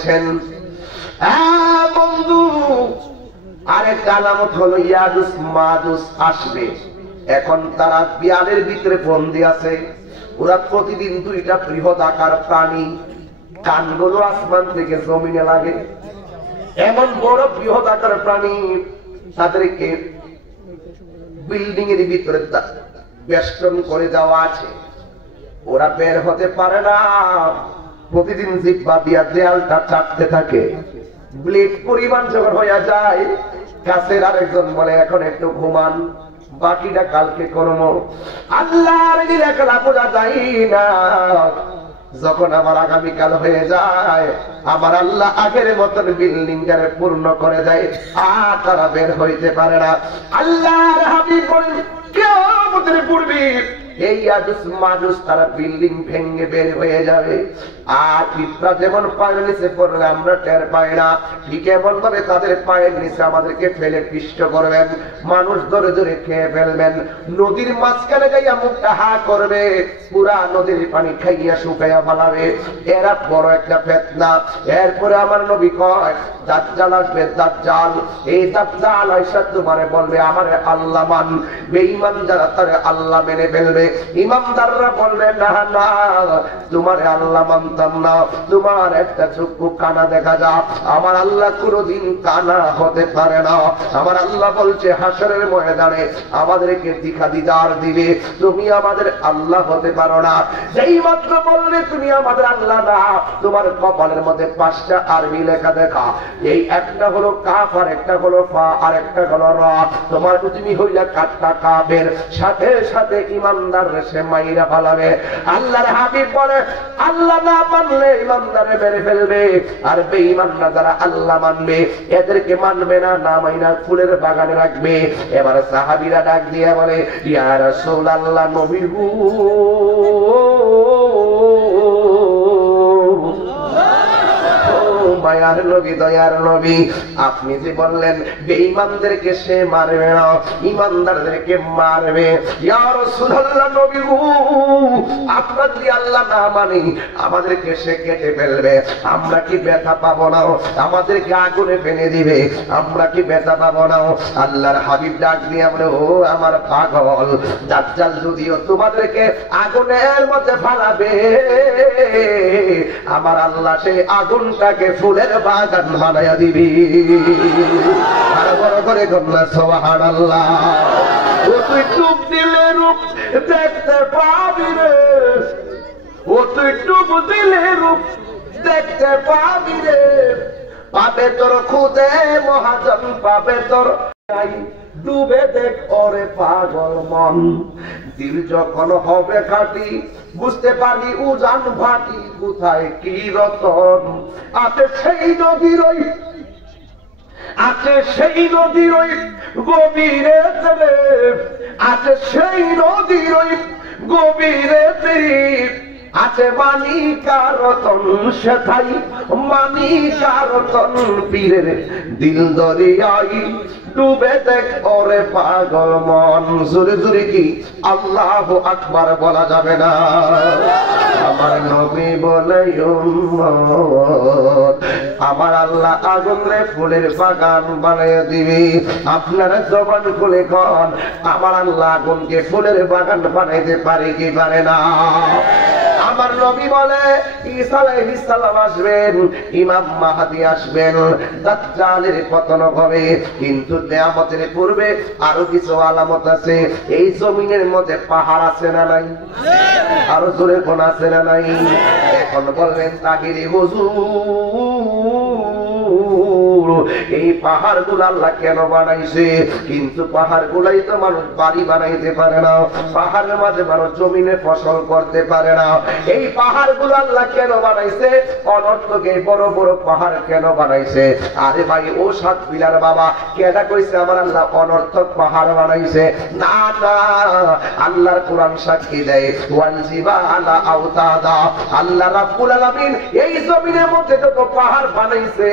করেছেন। বন্ধু, আরেক আলামত হলো ইয়াজুজ মাজুজ আসবে। এখন তারা বিয়ালের ভিতরে বন্দী আছে। ওরা প্রতিদিন দুইটা বৃহৎ আকার প্রাণী, কানগুলো আসমান থেকে জমিনে লাগে, এমন বড় বৃহৎ আকার প্রাণী তাদেরকে বিল্ডিং এর ভিতরে বেষ্টন করে দেওয়া আছে। ওরা বের হতে পারে না। প্রতিদিন জিহ্বা দিয়া দেয়ালটা চাটতে থাকে। ব্লেড পরিমাণ যখন হয়ে যায়, কাছের আরেকজন বলে এখন একটু ঘুমান, বাকিটা কালকে করবো। আল্লাহর নিরাকালা বোঝা যায় না। যখন আমার আগামীকাল হয়ে যায়, আমার আল্লাহ আগের মতন বিল্ডিংটারে পূর্ণ করে দেয়, আর তারা বের হইতে পারে না। আল্লাহর হাবিব বলেন কিয়ামতের পূর্বে এই ইয়াজুজ মাজুজ তারা বিল্ডিং ভেঙে বের হয়ে যাবে। আর পিঁপড়া যেমন পায়ের নিচে পড়লে আমরা টের পাই না, ঠিক এমন ভাবে তাদের পায়ের নিচে আমাদেরকে ফেলে পিষ্ট করবেন, মানুষ ধরে ধরে খেয়ে ফেলবেন। নদীর মাঝখানে যাইয়া মুখটা হা করবে, পুরা নদীর পানি খাইয়া শুকাইয়া ফেলাবে। এরা বড় একটা ফিতনা। এরপরে আমার নবী কয় দাজ্জাল আসবে, দাজ্জাল। এই দাজ্জাল আয়েশা তোমারে বলবে আমারে আল্লাহ মান। বেঈমান যারা তারে আল্লাহ মেনে ফেলবে। ইমানদাররা বলবে না না, তোমারে আল্লাহ মানতাম না, তোমার একটা চক্ষু কানা দেখা যা। আমার আল্লাহ কোনদিন কানা হতে পারে না। আমার আল্লাহ বলছে হাসরের ময়দানে আমাদেরকে দিখা দিদার দিবে, তুমি আমাদের আল্লাহ হতে পারো না। যেই মাত্র বললে তুমি আমাদের আল্লাহ না, তোমার কপালের মধ্যে 5টা আরবি লেখা দেখা। এই একটা হলো কাফ, আর একটা হলো ফা, আর একটা হলো রা। তোমার তুমি হইলা কাটটা কাফের, সাথে সাথে ইমানদার সে মাইরা ফেলাবে। আল্লাহর হাবিব বলে আল্লাহ না মানলে ইমানদারে মেরে ফেলবে, আর বেঈমানরা যারা আল্লাহ মানবে এদেরকে মানবে না, না মাইনা ফুলের বাগানে রাখবে। এবার সাহাবীরা ডাক দিয়ে বলে ইয়া রাসূলুল্লাহ, নবী গো, মায়ার নবী, দয়ার নবী, আপনি যে বললেন বেঈমানদেরকে সে মারবে না, ইমানদারদেরকে মারবে। ইয়া রাসূলুল্লাহ, নবী গো, আপনার যদি আল্লাহ না মানি আমাদেরকে সে কেটে ফেলবে, আমরা কি ব্যথা পাবো না? আমাদেরকে আগুনে ফেলে দিবে, আমরা কি ব্যথা পাবো না? আল্লাহর হাবিব ডাক দিয়ে বলে ও আমার পাগল, দাজ্জাল যদিও তোমাদেরকে আগুনের মধ্যে ফালাবে, আমার আল্লাহ সেই আগুনটাকে ফুলের বাগান বানাইয়া দিবি। আর বড় করে কন্যা সুবহানাল্লাহ। ও তুই ডুব দিলে রূপ দেখতে পাবি রে, ও তুই ডুব দিলে রূপ দেখতে পাবি রে, পাবে তোর খুদে মহাজন, পাবে তোর ডুবে দেখ ওরে পাগল মন। দিল যখন হবে খাটি বুঝতে পারবি উজান ভাটি, কোথায় কি রতন আছে সেই নদীর, আছে সেই নদীর গভীরে, আছে সেই নদীর গভীরে, আছে মানিকার রতন সেথাই, মানিকার রতন পীরের দিল দরিয়াই, ডুবে দেখ ওরে পাগল মন। জোরে জোরে কি আল্লাহু আকবার বলা যাবে না? আমার নবী বলে আমার আল্লাহ আগুন রে ফুলের বাগান বানিয়ে দিবি। আপনারা জবান খুলে কন আমার আল্লাহ আগুনকে ফুলের বাগান বানাইতে পারে কি পারে না? আমার নবী বলে ঈসা আলাইহিস সালাম আসবেন, ইমাম মাহদী আসবেন, দাজ্জালের পতন হবে। কিন্তু কিয়ামতের পূর্বে আরো কিছু আলামত আছে। এই জমিনের মধ্যে পাহাড় আছে না নাই? আরো জোরে কোন আছে না নাই? এখন বলবেন তাহিরি হুজুর, এই পাহাড় গুলো আল্লাহ কেন বানাইছে? কিন্তু পাহাড় গুলাই তো মানুষ বাড়ি বানাইতে পারে না, পাহাড়ের মাঝে মানুষ জমিনে ফসল করতে পারে না। এই পাহাড় গুলো আল্লাহ কেন বানাইছে? অনর্থকে বড় বড় পাহাড় কেন বানাইছে? আরে ভাই ও 7 বিলার বাবা, কেডা কইছে আমার আল্লাহ অনর্থক পাহাড় বানাইছে? না না, আল্লাহর কোরআন সাক্ষী দেয় ওয়াল জিবালা আওতাদা। আল্লাহ রাব্বুল আলামিন এই জমিনের মধ্যে যত পাহাড় বানাইছে,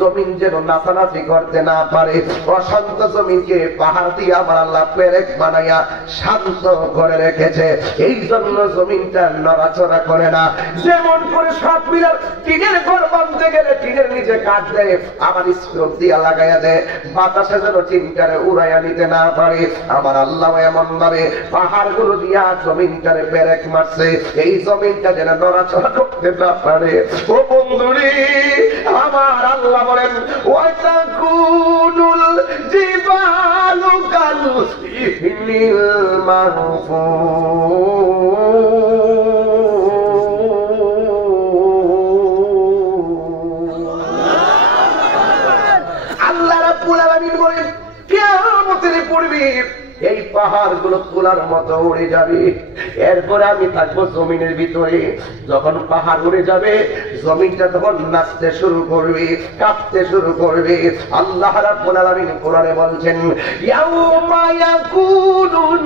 জমিন যেন নাচানাচি করতে না পারে, অশান্ত জমিনকে পাহাড় দিয়ে আমার আল্লাহ পেরেক বানাইয়া শান্ত করে রেখেছে। এই জন্য জমিনটা নড়াচড়া করে না। যেমন করে 7 বিলার টিনের ঘর বানতে গেলে টিনের নিচে কাট দেয়, আবার স্ক্রুপ দিয়া লাগাইয়া দেয়, বাতাসে যেন চিন্তারে উড়াইয়া নিতে না পারে। আমার আল্লাহ এমন ভাবে পাহাড় গুলো দিয়া জমিনটারে ব্রেক মারছে, এই জমিনটা যেন নড়াচড়া করতে না পারে। ও বন্ধুরে, আমার আল্লাহ বলেন ওয়াতাকুনুল জিবালু কাল ইহনিল মানফুস। আল্লাহ রাব্বুল আলামিন বলেন কিয়ামতের পূর্বে এই পাহাড় গুলো তোলার মতো উড়ে যাবে, এরপরে আমি থাকবো জমিনের ভিতরে। যখন পাহাড় উড়ে যাবে, জমিনটা তখন নাচতে শুরু করবে, কাঁপতে শুরু করবে। আল্লাহ রাব্বুল আলামিন কোরআনে বলছেন ইয়াউমা ইয়াকুনুন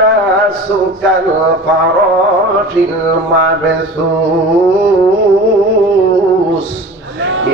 নাসু কাল ফারাশিল মাবসুস।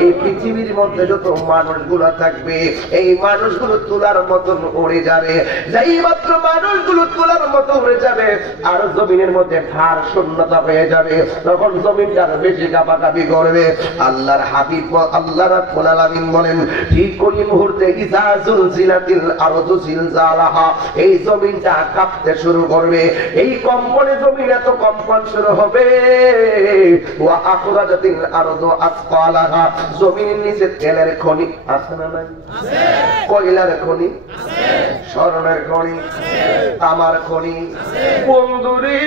এই পৃথিবীর মধ্যে যত মানুষগুলো থাকবে, এই মানুষগুলো তোলার মতন উড়ে যাবে। যেই মাত্র মানুষগুলো তোলার মতো উড়ে যাবে, আর জমিনের মধ্যে ভার শূন্যতা হয়ে যাবে, তখন জমিনটা বেশি কাঁপাকাঁপি করবে। আল্লাহর হাবিব আল্লাহ রাব্বুল আলামিন বলেন ঠিক ওই মুহূর্তে ইযা যুলজিলাতিল আরদু জিলজালাহা, এই জমিনটা কাঁপতে শুরু করবে। এই কম্পনে জমিন এত কম্পন শুরু হবে, ওয়া আখরাজাতিল আরদু আসফালাহা, জমিনের নিচে তেলের খনি আছে না নাই? আছে। কয়লার খনি আছে, স্বর্ণের খনি আছে, তামার খনি আছে। বন্ধুরে,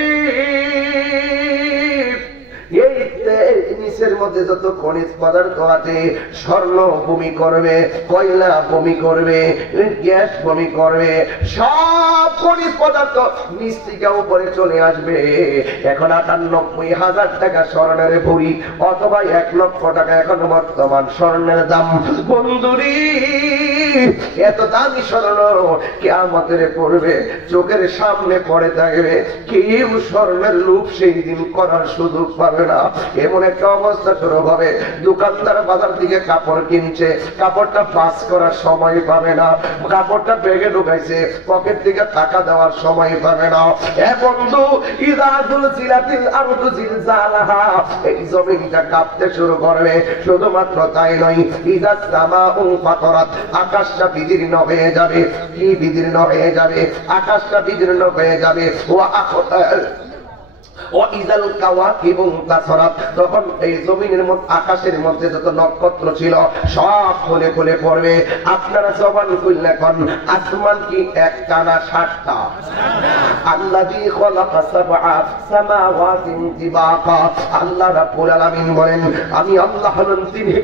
এই নিচের মধ্যে যত খনিজ পদার্থ আছে, স্বর্ণ ভূমি করবে, কয়লা ভূমি করবে, গ্যাস ভূমি করবে, সব খনিজ পদার্থ নিচ থেকে উপরে চলে আসবে। এখন ৯৮,০০০ টাকা স্বর্ণের ভরি, অথবা ১,০০,০০০ টাকা এখন বর্তমান স্বর্ণের দাম। বন্ধুরি, এত দামি স্বর্ণ কিয়ামতের পড়বে, চোখের সামনে পড়ে থাকবে, কেউ স্বর্ণের লোভ সেই দিন করার সুযোগ পাবে না। এমন একটা অবস্থা শুরু হবে, দোকানদার বাজার থেকে কাপড় কিনছে, কাপড়টা পাস করার সময় পাবে না, কাপড়টা ব্যাগে ঢুকাইছে, পকেট থেকে টাকা দেওয়ার সময় পাবে না। এ বন্ধু, ইযা যুলজিলাতিল আরদু জিলজালাহা, এই জমিনটা কাঁপতে শুরু করবে। শুধুমাত্র তাই নয়, ইযা সামাউ ফাতারাত, আকাশটা বিদীর্ণ হয়ে যাবে। কি বিদীর্ণ হয়ে যাবে? আকাশটা বিদীর্ণ হয়ে যাবে। তখন এই জমিনের মধ্যে, আকাশের মধ্যে যত নক্ষত্র ছিল সব খুলে খুলে পড়বে। আপনারা জবান খুললে এখন আসমান কি একটানা ৭টা? আল্লাযী খালাকা সাবআ সামাওয়াতিন তিবাকা, আল্লাহ রাব্বুল আলামিন বলেন আমি আল্লাহ হলাম তিনি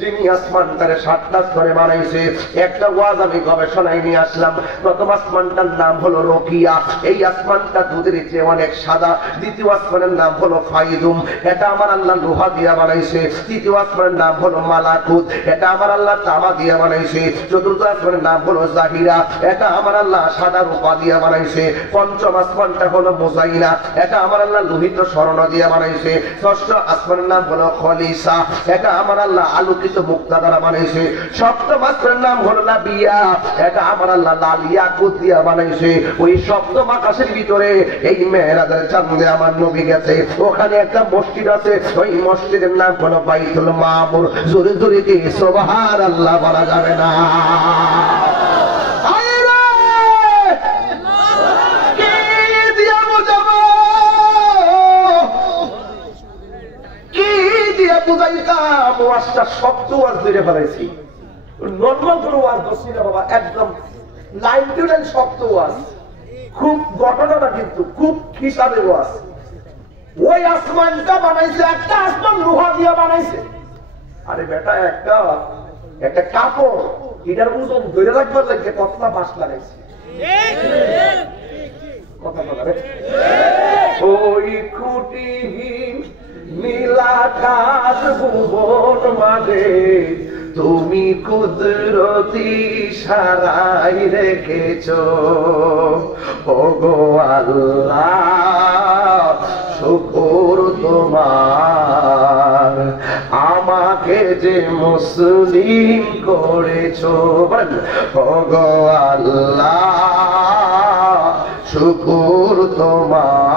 যিনি আসমানটারে ৭টা স্তরে বানাইছে। একটা ওয়াজ আমি গবেষণায় নিয়ে আসলাম। প্রথম আসমানটার নাম হলো রকিয়া, এই আসমানটা দুধের চেয়ে অনেক সাদা। দ্বিতীয় আসমানের নাম হলো ফাইদুম, এটা আমার আল্লাহ লোহা দিয়া বানাইছে। তৃতীয় আসমানের নাম হলো মালাকুত, এটা আমার আল্লাহ তামা দিয়া বানাইছে। চতুর্থ আসমানের নাম হলো জাহিরা, এটা আমার আল্লাহ সাদা রূপা দিয়া বানাইছে। পঞ্চম আসমানটা হলো মুজাইনা, এটা আমার আল্লাহ লোহিত স্বর্ণ দিয়া বানাইছে। ষষ্ঠ আসমানের নাম হলো খলিসা, এটা আমার আল্লাহ আলোকিত মুক্তা দ্বারা বানাইছে। সপ্তম আসমানের নাম হলো লাবিয়া, এটা আমার আল্লাহ লাল ইয়াকুত দিয়া বানাইছে। ওই সপ্তম আকাশের ভিতরে এই মেহরাজের চাঁদে আমার নবী গেছে, ওখানে একটা মসজিদ আছে, ওই মসজিদের নাম হলো বাইতুল মামুর। জোরে জোরে কি সুবহানাল্লাহ বলা যাবে না? শব্দ ওয়াজ ধরে ফেলাইছি, নর্মাল কোনো ওয়াজ ধরছি না বাবা, একদম লাইন টু লাইন শব্দ ওয়াজ। খুব ঘটনাটা কিন্তু খুব হিসাবে ওয়াজ। ওই আসমানটা বানাইছে, একটা আসমান লোহা দিয়া বানাইছে। আরে বেটা, একটা কাপড়, এটার ওজন ধরে রাখবার লাগে কতটা বাঁশ লাগাইছে। কথা বলা রে, ওই খুঁটিহীন নীলাকাশ ভুবন মাঝে তুমি কুদরতি সারাই রেখেছো। ওগো আল্লাহ, শুকর তোমার, আমাকে যে মুসলিম করেছো। ওগো আল্লাহ, শুকর তোমার,